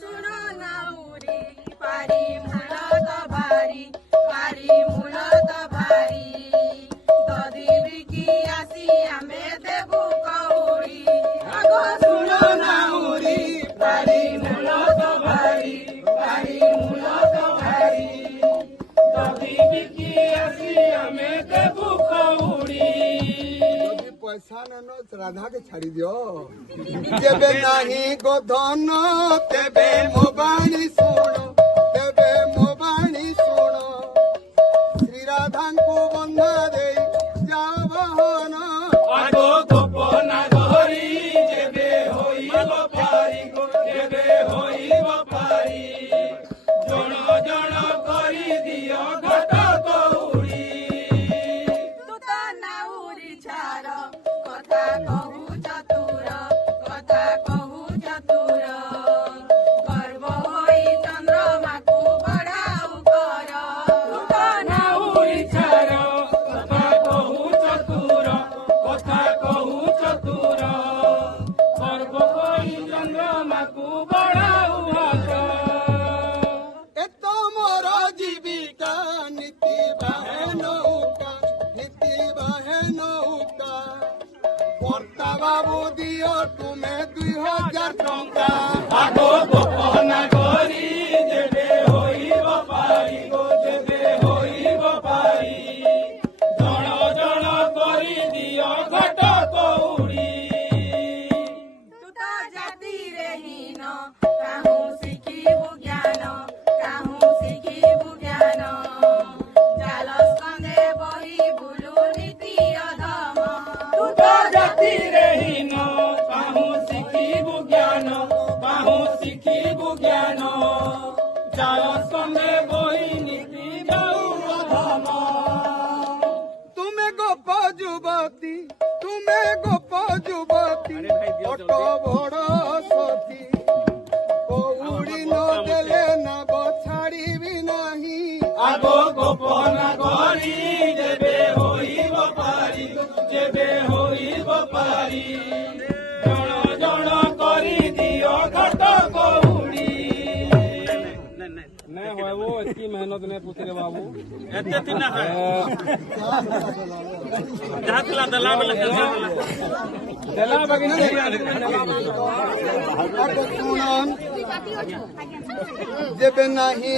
सुनो नाउरी पारी मूलत भारी पारी मूलत भारी ददी बिकी आसी आमे देबु कौड़ी आगो सुनो नाउरी पारी मूलत भारी पारी मूलत भारी ददी बिकी आसी आमे देबु कौड़ी पैसा न राधा के छाड़ी दियो जेबे नाही गोधन तेबे मो बाणी सुनो तेबे मो बाणी सुनो श्री राधा को बंधा दे जाओ बहन आगो गोपन गहरी जेबे होइब पारी गो जेबे होइब पारी जण जण करी दियो घट कौड़ी तू तो नाउरी छार कथा कहू चतुर कथा कहू चतुर गर्व होई चंद्रमा को बढ़ाऊ कर तू तो नाउरी छार कथा कहू चतुर कथा कहू चतुर पर्व कोई चंद्रमा को बढ़ाऊ हाथ ए तो मोर जीविका नीति बाहे नौका कर्ता बाबू दियो तुम्हें 2000 टंका आगो गोपन गरी जेबे होइब पारी गो जेबे होइब पारी जण जण करी दियो घट कौड़ी तू तो जाति रे हीन काहू शिखिबु ज्ञान काहू शिखिबु ज्ञान जाल स्कंदे बही बुलु नीति अधम तू तो जाति रे हीन काहू शिखिबु ज्ञान काहू शिखिबु ज्ञान जाल स्कंदे बही नीति जाऊ अधम तुम्हें गोप जुबती अट बड़ सती कौड़ी न देले न बछाड़ी भी नहीं आगो गोपन गरी जेबे होइब पारी जेबे होइब पारी जण जण करी दियो घट कौड़ी नहीं है वो इतनी मेहनत नहीं पूछ रे बाबू एते तीन है जातला दला वाला चला बगिन जेबे नहीं